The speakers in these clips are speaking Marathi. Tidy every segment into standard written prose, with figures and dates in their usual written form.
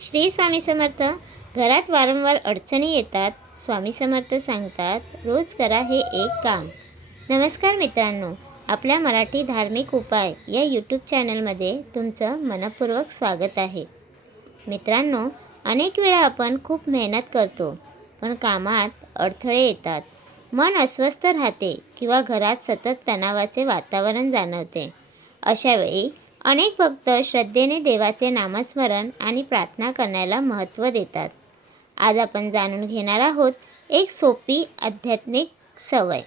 श्री स्वामी समर्थ. घरात वारंवार अडचणी येतात. स्वामी समर्थ सांगतात, रोज करा हे एक काम. नमस्कार मित्रांनो, आपल्या मराठी धार्मिक उपाय या यूट्यूब चॅनलमध्ये तुमचं मनपूर्वक स्वागत आहे. मित्रांनो, अनेक वेळा आपण खूप मेहनत करतो, पण कामात अडथळे येतात. मन अस्वस्थ राहते किंवा घरात सतत तणावाचे वातावरण जाणवते. अशावेळी अनेक भक्त श्रद्धेने देवाचे नामस्मरण आणि प्रार्थना करण्याला महत्त्व देतात. आज आपण जाणून घेणार आहोत एक सोपी आध्यात्मिक सवय.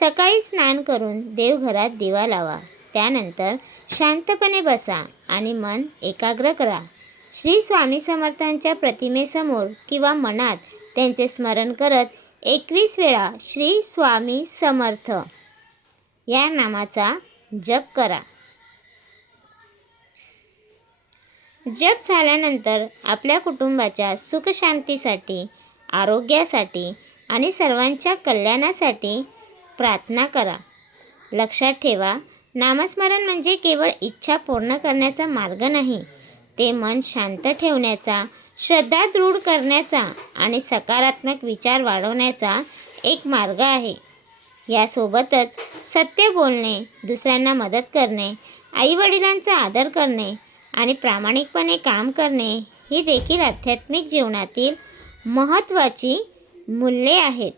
सकाळी स्नान करून देवघरात दिवा लावा. त्यानंतर शांतपणे बसा आणि मन एकाग्र करा. श्री स्वामी समर्थांच्या प्रतिमेसमोर किंवा मनात त्यांचे स्मरण करत 21 वेळा श्री स्वामी समर्थ या नामाचा जप करा. जप झाल्यानंतर आपल्या कुटुंबाच्या सुखशांतीसाठी, आरोग्यासाठी आणि सर्वांच्या कल्याणासाठी प्रार्थना करा. लक्षात ठेवा, नामस्मरण म्हणजे केवळ इच्छा पूर्ण करण्याचा मार्ग नाही. ते मन शांत ठेवण्याचा, श्रद्धा दृढ करण्याचा आणि सकारात्मक विचार वाढवण्याचा एक मार्ग आहे. यासोबतच सत्य बोलणे, दुसऱ्यांना मदत करणे, आईवडिलांचा आदर करणे आणि प्रामाणिकपणे काम करणे ही देखील आध्यात्मिक जीवनातील महत्त्वाची मूल्ये आहेत.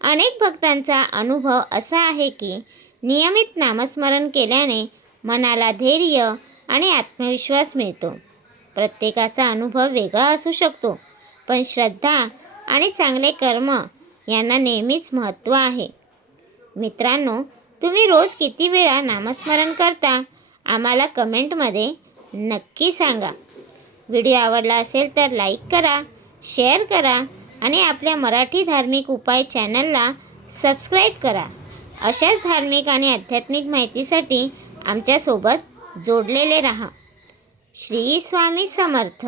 अनेक भक्तांचा अनुभव असा आहे की नियमित नामस्मरण केल्याने मनाला धैर्य आणि आत्मविश्वास मिळतो. प्रत्येकाचा अनुभव वेगळा असू शकतो, पण श्रद्धा आणि चांगले कर्म यांना नेहमीच महत्त्व आहे. मित्रांनो, तुम्ही रोज किती वेळा नामस्मरण करता? आम्हाला कमेंटमध्ये नक्की सांगा. व्हिडिओ आवडला असेल तर लाईक करा, शेअर करा आणि आपल्या मराठी धार्मिक उपाय चॅनलला सबस्क्राईब करा. अशाच धार्मिक आणि आध्यात्मिक माहितीसाठी आमच्यासोबत जोडलेले राहा. श्री स्वामी समर्थ.